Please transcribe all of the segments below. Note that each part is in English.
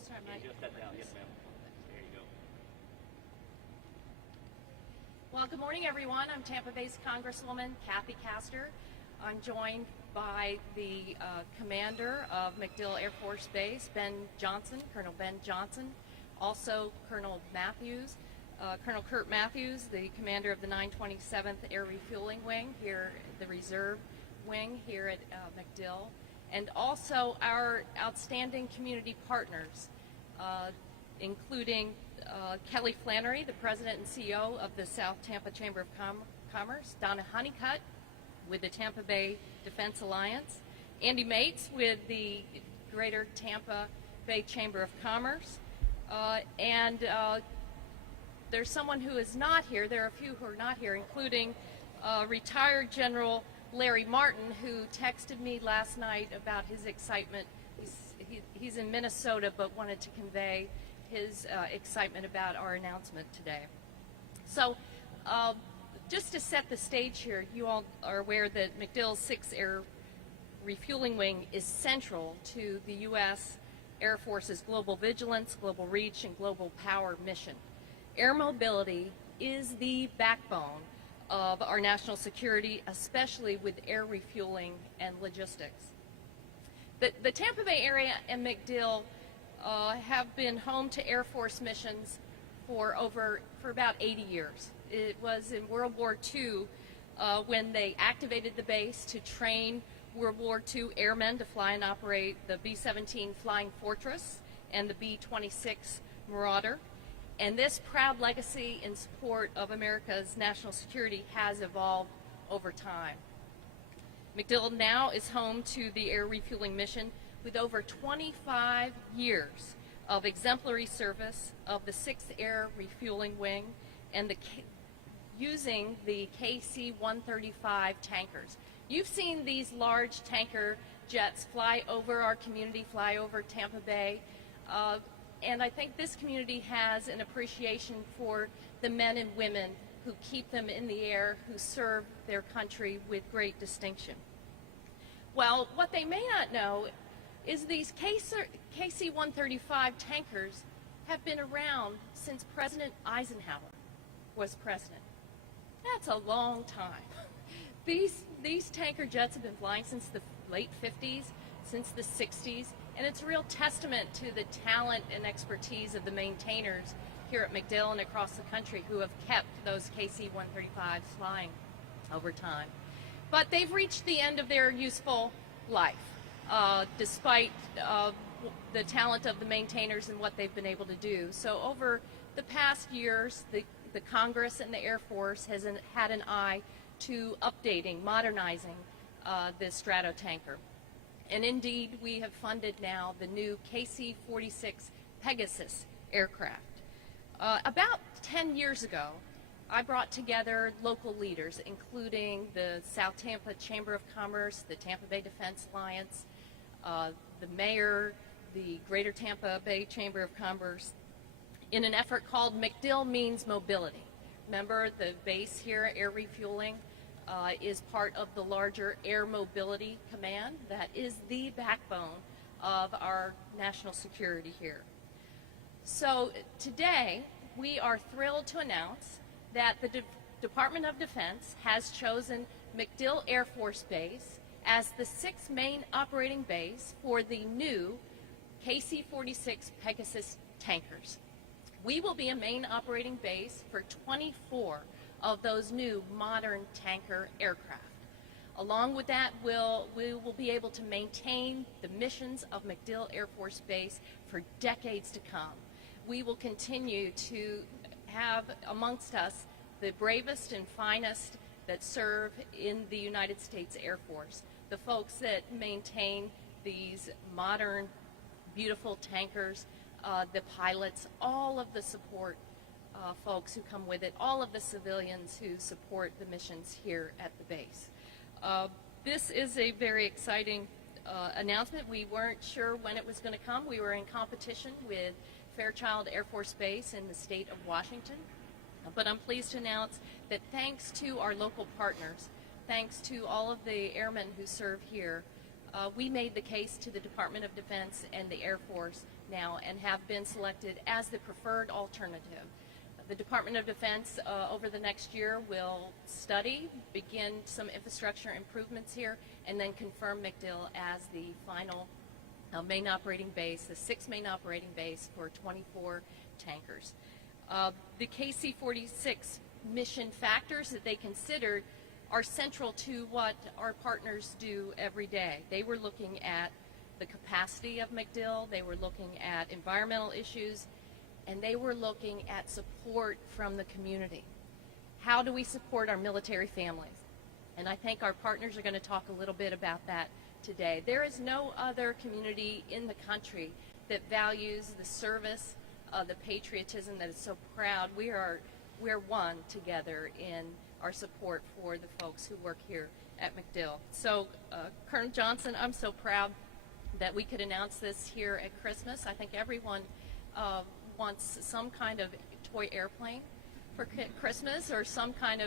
closer? I might. Just set down. Yes, ma'am. There you go. Well, good morning, everyone. I'm Tampa-based Congresswoman Kathy Castor. I'm joined by the commander of MacDill Air Force Base, Colonel Ben Johnson, also Colonel Matthews, Colonel Kurt Matthews, the commander of the 927th Air Refueling Wing here, the Reserve Wing here at MacDill, and also our outstanding community partners, including Kelly Flannery, the president and CEO of the South Tampa Chamber of Commerce, Donna Honeycutt with the Tampa Bay Defense Alliance, Andy Mates with the Greater Tampa Bay Chamber of Commerce, and there's someone who is not here. There are a few who are not here, including retired General Larry Martin, who texted me last night about his excitement. He's in Minnesota, but wanted to convey his excitement about our announcement today. So just to set the stage here, you all are aware that MacDill's 6th Air Refueling Wing is central to the U.S. Air Force's global vigilance, global reach, and global power mission. Air mobility is the backbone of our national security, especially with air refueling and logistics. The Tampa Bay area and MacDill have been home to Air Force missions for about 80 years. It was in World War II when they activated the base to train World War II airmen to fly and operate the B-17 Flying Fortress and the B-26 Marauder. And this proud legacy in support of America's national security has evolved over time. MacDill now is home to the air refueling mission with over 25 years of exemplary service of the 6th Air Refueling Wing and using the KC-135 tankers. You've seen these large tanker jets fly over our community, fly over Tampa Bay. And I think this community has an appreciation for the men and women who keep them in the air, who serve their country with great distinction. Well, what they may not know is these KC-135 tankers have been around since President Eisenhower was president. That's a long time. These tanker jets have been flying since the late 50s, since the 60s, and it's a real testament to the talent and expertise of the maintainers here at MacDill and across the country who have kept those KC-135s flying over time. But they've reached the end of their useful life, despite the talent of the maintainers and what they've been able to do. So over the past years, the Congress and the Air Force has had an eye to updating, modernizing the Stratotanker. And indeed, we have funded now the new KC-46 Pegasus aircraft. About 10 years ago, I brought together local leaders, including the South Tampa Chamber of Commerce, the Tampa Bay Defense Alliance, the mayor, the Greater Tampa Bay Chamber of Commerce, in an effort called MacDill Means Mobility. Remember, the base here, Air Refueling, is part of the larger Air Mobility Command that is the backbone of our national security here. So today, we are thrilled to announce that the Department of Defense has chosen MacDill Air Force Base as the 6th main operating base for the new KC-46 Pegasus tankers. We will be a main operating base for 24 of those new modern tanker aircraft. Along with that, we will be able to maintain the missions of MacDill Air Force Base for decades to come. We will continue to have amongst us the bravest and finest that serve in the United States Air Force, the folks that maintain these modern, beautiful tankers, the pilots, all of the support folks who come with it, all of the civilians who support the missions here at the base. This is a very exciting announcement. We weren't sure when it was going to come. We were in competition with Fairchild Air Force Base in the state of Washington. But I'm pleased to announce that thanks to our local partners, thanks to all of the airmen who serve here, we made the case to the Department of Defense and the Air Force now and have been selected as the preferred alternative. The Department of Defense over the next year will study, begin some infrastructure improvements here, and then confirm MacDill as the final main operating base, the sixth main operating base for 24 tankers. The KC-46 mission factors that they considered are central to what our partners do every day. They were looking at the capacity of MacDill, they were looking at environmental issues, and they were looking at support from the community. How do we support our military families? And I think our partners are going to talk a little bit about that today. There is no other community in the country that values the service, the patriotism, that is so proud. We're one together in our support for the folks who work here at MacDill. So, Colonel Johnson, I'm so proud that we could announce this here at Christmas. I think everyone wants some kind of toy airplane for Christmas, or some kind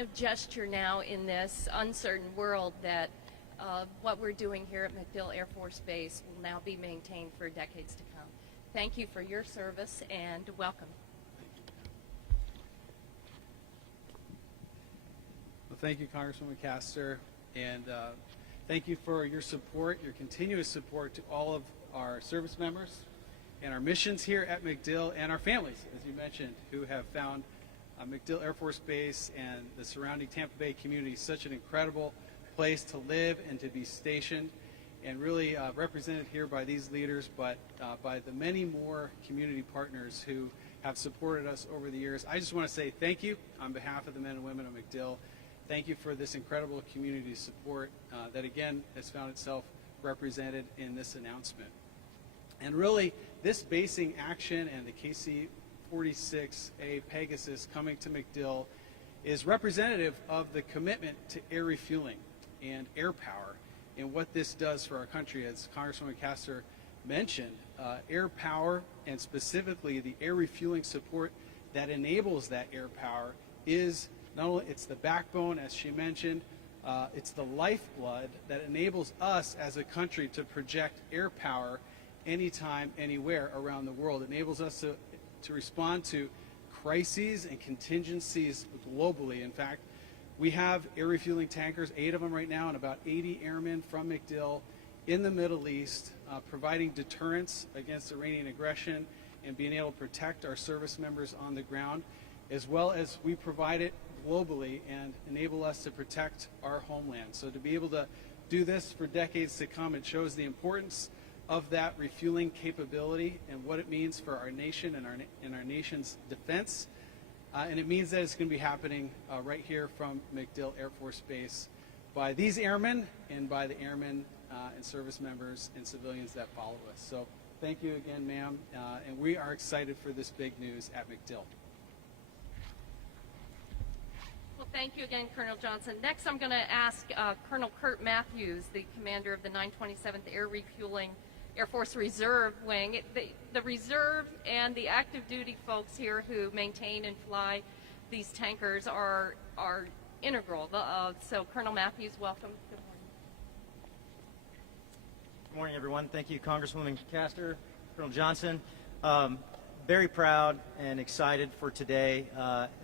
of gesture now in this uncertain world that what we're doing here at MacDill Air Force Base will now be maintained for decades to come. Thank you for your service and welcome. Well, thank you, Congresswoman Castor, and thank you for your support, your continuous support to all of our service members and our missions here at MacDill, and our families, as you mentioned, who have found MacDill Air Force Base and the surrounding Tampa Bay community such an incredible place to live and to be stationed, and really represented here by these leaders, but by the many more community partners who have supported us over the years. I just want to say thank you on behalf of the men and women of MacDill. Thank you for this incredible community support that, again, has found itself represented in this announcement. And really, this basing action and the KC-46 Pegasus coming to MacDill is representative of the commitment to air refueling and air power and what this does for our country. As Congresswoman Castor mentioned, air power, and specifically the air refueling support that enables that air power, is not only, it's the backbone, as she mentioned, it's the lifeblood that enables us as a country to project air power anytime, anywhere around the world. It enables us to respond to crises and contingencies globally. In fact, we have air refueling tankers, 8 of them right now, and about 80 airmen from MacDill in the Middle East, providing deterrence against Iranian aggression and being able to protect our service members on the ground, as well as we provide it globally and enable us to protect our homeland. So to be able to do this for decades to come, it shows the importance of that refueling capability and what it means for our nation and our nation's defense. And it means that it's going to be happening right here from MacDill Air Force Base by these airmen and by the airmen and service members and civilians that follow us. So thank you again, ma'am, and we are excited for this big news at MacDill. Well, thank you again, Colonel Johnson. Next, I'm going to ask Colonel Kurt Matthews, the commander of the 927th Air Refueling Air Force Reserve Wing. The reserve and the active duty folks here who maintain and fly these tankers are integral. So Colonel Matthews, welcome. Good morning. Good morning, everyone. Thank you, Congresswoman Castor, Colonel Johnson. Very proud and excited for today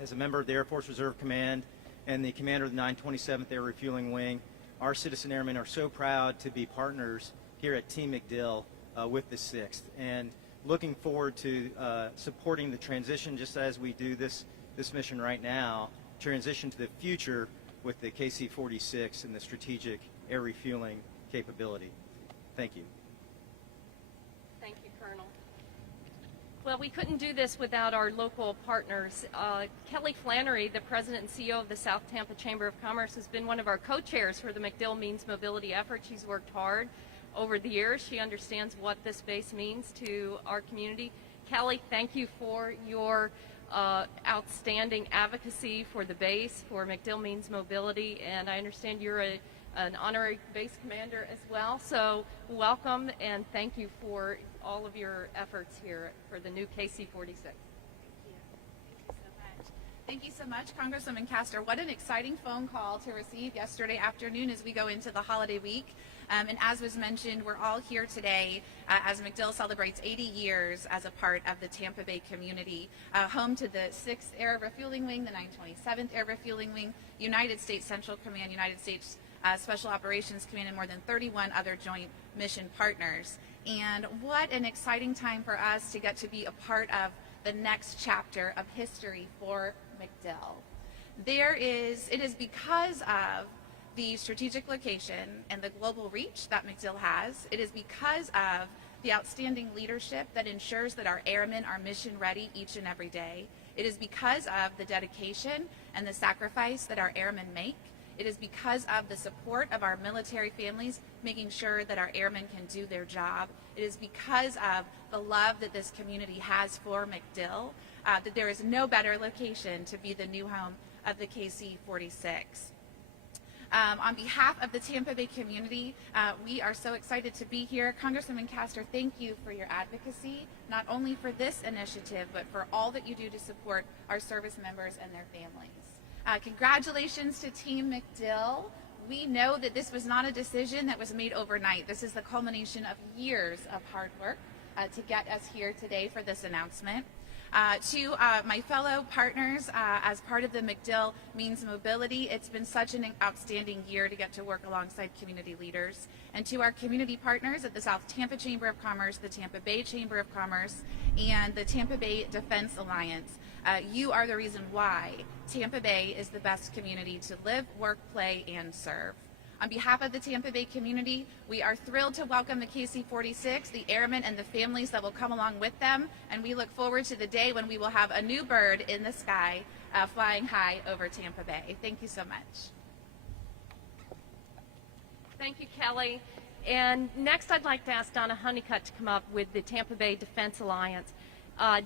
as a member of the Air Force Reserve Command and the commander of the 927th Air Refueling Wing. Our citizen airmen are so proud to be partners here at Team MacDill with the 6th, and looking forward to supporting the transition, just as we do this mission right now, transition to the future with the KC-46 and the strategic air refueling capability. Thank you. Thank you, Colonel. Well, we couldn't do this without our local partners. Kelly Flannery, the president and CEO of the South Tampa Chamber of Commerce, has been one of our co-chairs for the MacDill Means Mobility effort. She's worked hard over the years. She understands what this base means to our community. Kelly, thank you for your outstanding advocacy for the base, for MacDill Means Mobility, and I understand you're an honorary base commander as well. So welcome, and thank you for all of your efforts here for the new KC-46. Thank you so much, Congresswoman Castor. What an exciting phone call to receive yesterday afternoon as we go into the holiday week. And as was mentioned, we're all here today as MacDill celebrates 80 years as a part of the Tampa Bay community, home to the 6th Air Refueling Wing, the 927th Air Refueling Wing, United States Central Command, United States Special Operations Command, and more than 31 other joint mission partners. And what an exciting time for us to get to be a part of the next chapter of history for MacDill. It is because of the strategic location and the global reach that MacDill has. It is because of the outstanding leadership that ensures that our airmen are mission ready each and every day. It is because of the dedication and the sacrifice that our airmen make. It is because of the support of our military families, making sure that our airmen can do their job. It is because of the love that this community has for MacDill that there is no better location to be the new home of the KC-46. On behalf of the Tampa Bay community, we are so excited to be here. Congresswoman Castor, thank you for your advocacy, not only for this initiative, but for all that you do to support our service members and their families. Congratulations to Team MacDill. We know that this was not a decision that was made overnight. This is the culmination of years of hard work to get us here today for this announcement. To my fellow partners as part of the MacDill Means Mobility, it's been such an outstanding year to get to work alongside community leaders. And to our community partners at the South Tampa Chamber of Commerce, the Tampa Bay Chamber of Commerce, and the Tampa Bay Defense Alliance, you are the reason why Tampa Bay is the best community to live, work, play, and serve. On behalf of the Tampa Bay community, we are thrilled to welcome the KC-46, the airmen, and the families that will come along with them, and we look forward to the day when we will have a new bird in the sky flying high over Tampa Bay. Thank you so much. Thank you, Kelly. And next I'd like to ask Donna Honeycutt to come up with the Tampa Bay Defense Alliance.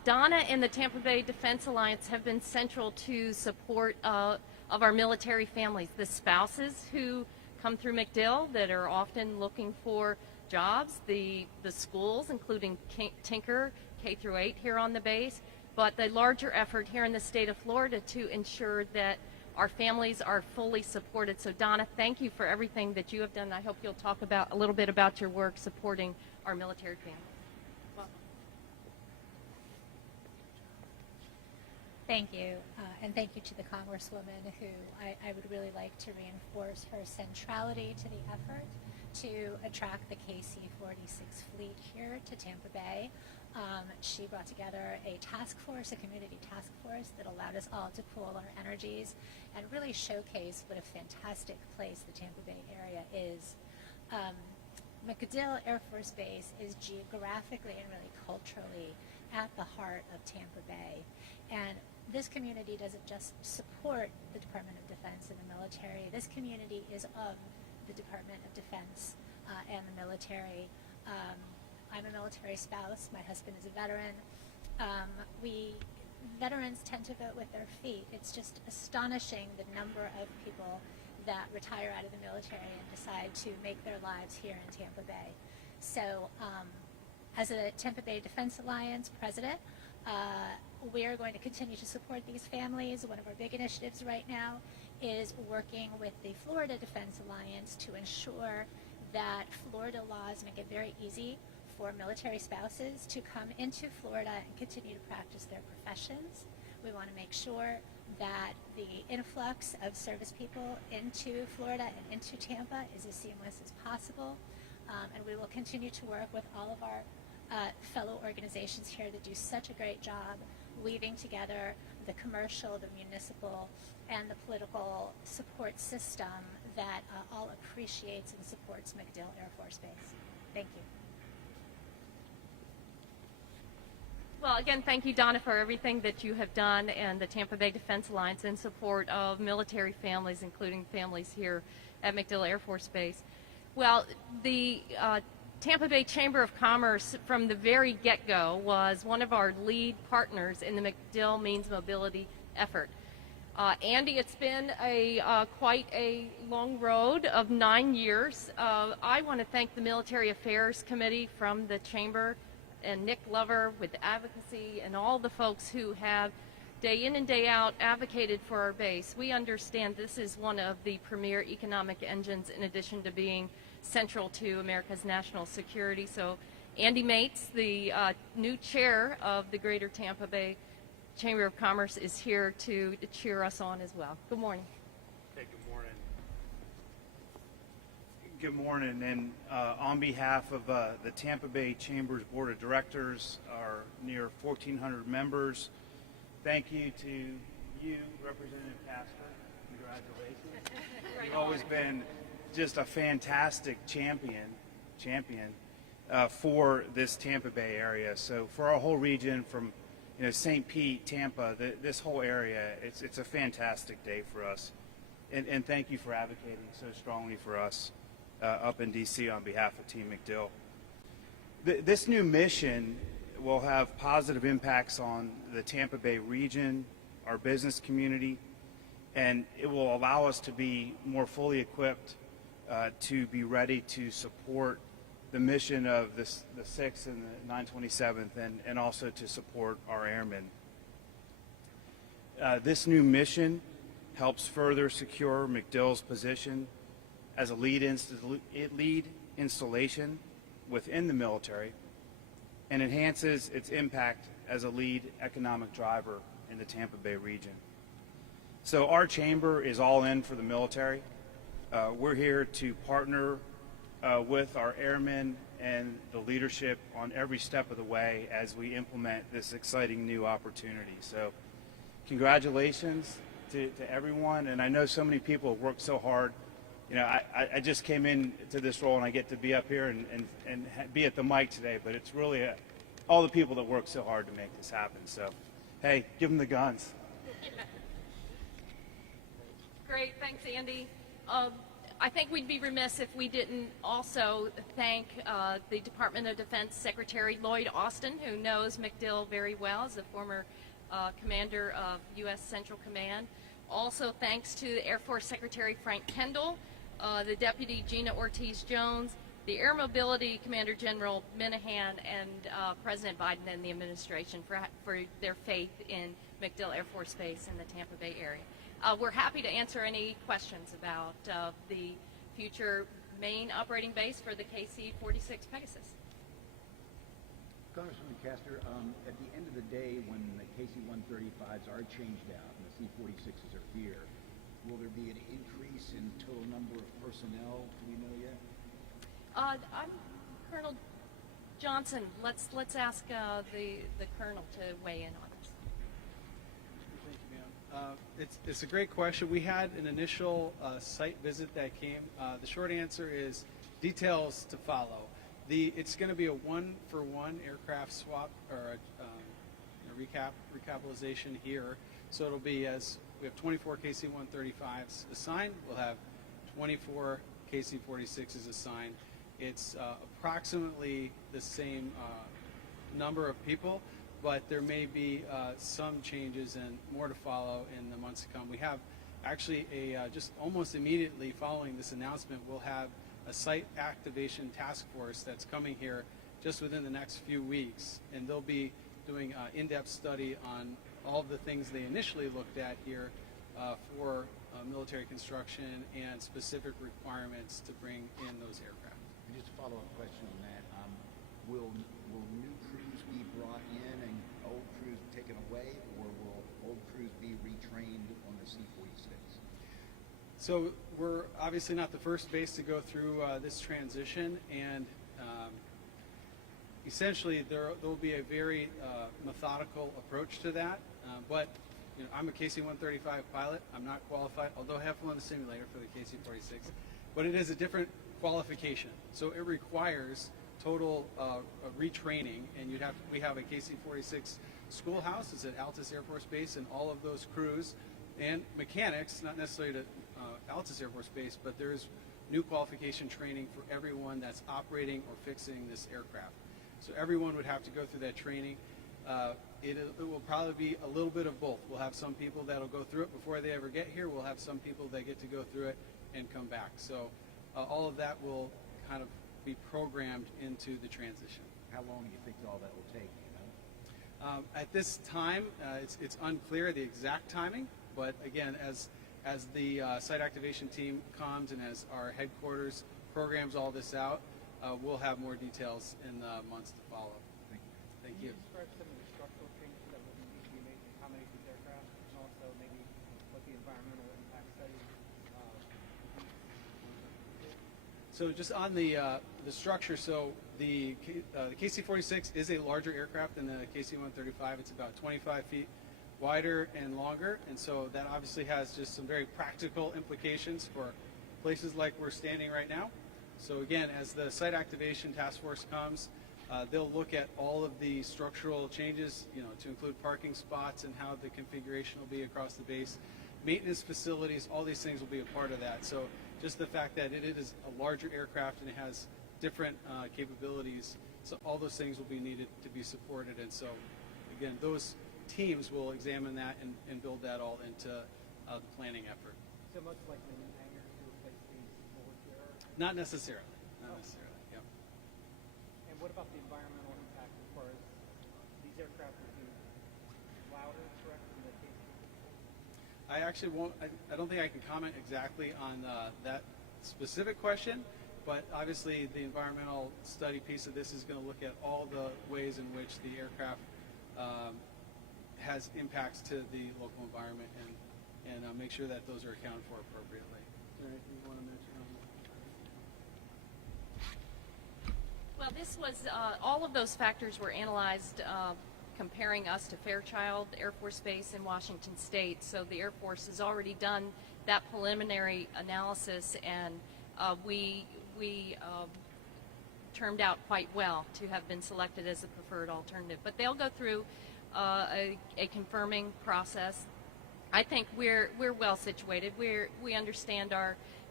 Donna and the Tampa Bay Defense Alliance have been central to support of our military families, the spouses who come through MacDill that are often looking for jobs, the schools, including Tinker, K-8 here on the base, but the larger effort here in the state of Florida to ensure that our families are fully supported. So Donna, thank you for everything that you have done. I hope you'll talk a little bit about your work supporting our military families. Welcome. Thank you, and thank you to the Congresswoman who I would really like to reinforce her centrality to the effort to attract the KC-46 fleet here to Tampa Bay. She brought together a task force, a community task force that allowed us all to pool our energies and really showcase what a fantastic place the Tampa Bay area is. MacDill Air Force Base is geographically and really culturally at the heart of Tampa Bay. And this community doesn't just support the Department of Defense and the military. This community is of the Department of Defense and the military. I'm a military spouse. My husband is a veteran. Veterans tend to vote with their feet. It's just astonishing the number of people that retire out of the military and decide to make their lives here in Tampa Bay. So as a Tampa Bay Defense Alliance president, we are going to continue to support these families. One of our big initiatives right now is working with the Florida Defense Alliance to ensure that Florida laws make it very easy for military spouses to come into Florida and continue to practice their professions. We want to make sure that the influx of service people into Florida and into Tampa is as seamless as possible. And we will continue to work with all of our fellow organizations here that do such a great job weaving together the commercial, the municipal, and the political support system that all appreciates and supports MacDill Air Force Base. Thank you. Well, again, thank you, Donna, for everything that you have done and the Tampa Bay Defense Alliance in support of military families, including families here at MacDill Air Force Base. Well, the Tampa Bay Chamber of Commerce from the very get-go was one of our lead partners in the MacDill Means Mobility effort. Andy, it's been quite a long road of 9 years. I want to thank the Military Affairs Committee from the Chamber and Nick Lover with advocacy and all the folks who have day in and day out advocated for our base. We understand this is one of the premier economic engines in addition to being central to America's national security. So Andy Mates, the new chair of the Greater Tampa Bay Chamber of Commerce, is here to cheer us on as well. Good morning. Okay, good morning. Good morning, and on behalf of the Tampa Bay Chamber's Board of Directors, our near 1,400 members, thank you to you, Representative Castor. Congratulations. You've always been just a fantastic champion for this Tampa Bay area. So for our whole region, from St. Pete, Tampa, this whole area, it's a fantastic day for us. And thank you for advocating so strongly for us up in D.C. on behalf of Team MacDill. This new mission will have positive impacts on the Tampa Bay region, our business community, and it will allow us to be more fully equipped to be ready to support the mission of the 6th and the 927th, and also to support our airmen. This new mission helps further secure MacDill's position as a lead installation within the military, and enhances its impact as a lead economic driver in the Tampa Bay region. So our chamber is all in for the military. We're here to partner with our airmen and the leadership on every step of the way as we implement this exciting new opportunity. So congratulations to everyone, and I know so many people have worked so hard. I just came into this role and I get to be up here and be at the mic today, but it's really all the people that work so hard to make this happen. So, hey, give them the guns. Great, thanks, Andy. I think we'd be remiss if we didn't also thank the Department of Defense Secretary Lloyd Austin, who knows MacDill very well as a former commander of U.S. Central Command. Also, thanks to the Air Force Secretary Frank Kendall, the Deputy Gina Ortiz-Jones, the Air Mobility Commander General Minahan, and President Biden and the administration for their faith in MacDill Air Force Base in the Tampa Bay area. We're happy to answer any questions about the future main operating base for the KC-46 Pegasus. Congresswoman Castor, at the end of the day, when the KC-135s are changed out and the C-46s are here, will there be an increase in total number of personnel? Do we know yet? I'm Colonel Johnson. Let's ask the Colonel to weigh in on this. Thank you, ma'am. It's a great question. We had an initial site visit that came. The short answer is details to follow. It's going to be a one-for-one aircraft swap or a recapitalization here. So it'll be, as we have 24 KC-135s assigned, we'll have 24 KC-46s assigned. It's approximately the same number of people, but there may be some changes and more to follow in the months to come. We have actually just almost immediately following this announcement, we'll have a site activation task force that's coming here just within the next few weeks, and they'll be doing in-depth study on all of the things they initially looked at here for military construction and specific requirements to bring in those aircraft. And just a follow-up question on that, will new crews be brought in and old crews taken away, or will old crews be retrained on the C-46? So we're obviously not the first base to go through this transition, and essentially there will be a very methodical approach to that. But I'm a KC-135 pilot. I'm not qualified, although I have flown the simulator for the KC-46. But it is a different qualification, so it requires total retraining. And we have a KC-46 schoolhouse. It's at Altus Air Force Base, and all of those crews and mechanics, not necessarily to Altus Air Force Base, but there's new qualification training for everyone that's operating or fixing this aircraft. So everyone would have to go through that training. It will probably be a little bit of both. We'll have some people that'll go through it before they ever get here. We'll have some people that get to go through it and come back. So all of that will kind of be programmed into the transition. How long do you think all that will take? You know? At this time, it's unclear the exact timing, but again, as the site activation team comes and as our headquarters programs all this out, we'll have more details in the months to follow. Thank you. Can you describe some of the structural changes that will need to be made to accommodate these aircraft, and also maybe what the environmental impact study So just on the structure, so the KC-46 is a larger aircraft than the KC-135. It's about 25 feet wider and longer, and so that obviously has just some very practical implications for places like we're standing right now. So again, as the site activation task force comes, they'll look at all of the structural changes, to include parking spots and how the configuration will be across the base, maintenance facilities, all these things will be a part of that. So just the fact that it is a larger aircraft and it has different capabilities, so all those things will be needed to be supported. And so again, those teams will examine that and build that all into the planning effort. so much like the new hangar to replace these forward here? Not necessarily. Not necessarily. Yep. And what about the environmental impact as far as these aircraft will be louder, correct, than the KC-46? I actually won't. I don't think I can comment exactly on that specific question, but obviously the environmental study piece of this is going to look at all the ways in which the aircraft has impacts to the local environment and make sure that those are accounted for appropriately. Is there anything you want to mention on that? Well, this was, all of those factors were analyzed comparing us to Fairchild Air Force Base in Washington State. So the Air Force has already done that preliminary analysis, and we turned out quite well to have been selected as the preferred alternative. But they'll go through a confirming process. I think we're well situated. We understand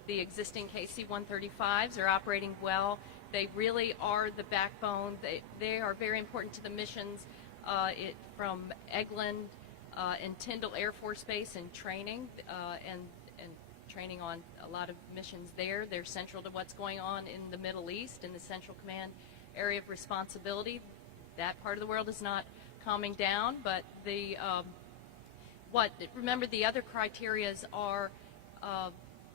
the existing KC-135s are operating well. They really are the backbone. They are very important to the missions from Eglin and Tyndall Air Force Base and training and training on a lot of missions there. They're central to what's going on in the Middle East in the Central Command area of responsibility. That part of the world is not calming down, but remember the other criterias are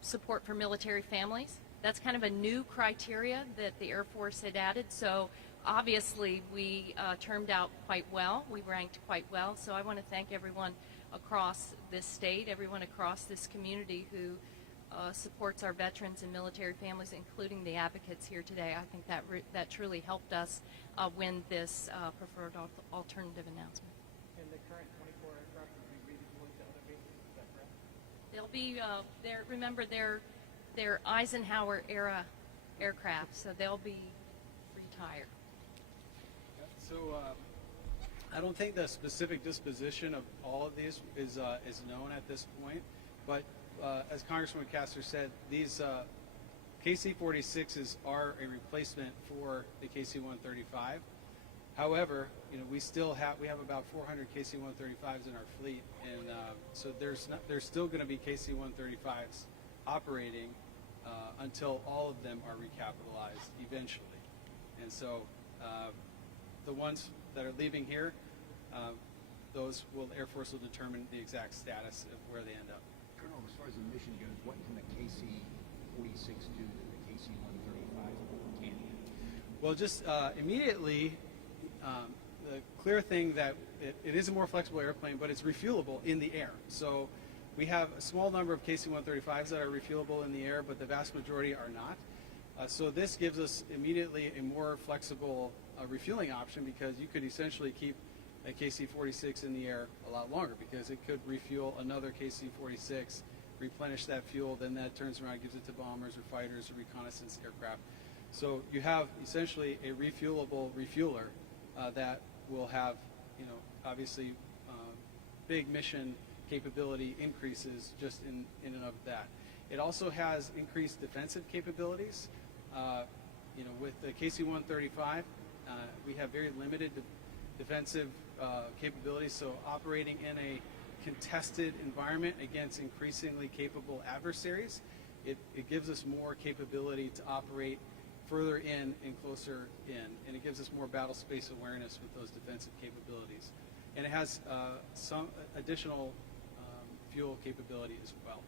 support for military families. That's kind of a new criteria that the Air Force had added. So obviously we turned out quite well. We ranked quite well. So I want to thank everyone across this state, everyone across this community who supports our veterans and military families, including the advocates here today. I think that truly helped us win this preferred alternative announcement. And the current 24 aircraft will be redeployed to other bases, is that correct? They'll be, remember, they're Eisenhower era aircraft, so they'll be retired. So I don't think the specific disposition of all of these is known at this point, but as Congresswoman Castor said, these KC-46s are a replacement for the KC-135. However, we have about 400 KC-135s in our fleet, and so there's still going to be KC-135s operating until all of them are recapitalized eventually. And so the ones that are leaving here, the Air Force will determine the exact status of where they end up. Colonel, as far as the mission goes, what can the KC-46 do that the KC-135 can't do? Well, just immediately, the clear thing that it is a more flexible airplane, but it's refuelable in the air. So we have a small number of KC-135s that are refuelable in the air, but the vast majority are not. So this gives us immediately a more flexible refueling option, because you could essentially keep a KC-46 in the air a lot longer, because it could refuel another KC-46, replenish that fuel, then that turns around and gives it to bombers or fighters or reconnaissance aircraft. So you have essentially a refuelable refueler that will have, obviously big mission capability increases just in and of that. It also has increased defensive capabilities. With the KC-135, we have very limited defensive capabilities, so operating in a contested environment against increasingly capable adversaries, it gives us more capability to operate further in and closer in, and it gives us more battle space awareness with those defensive capabilities. And it has some additional fuel capability as well.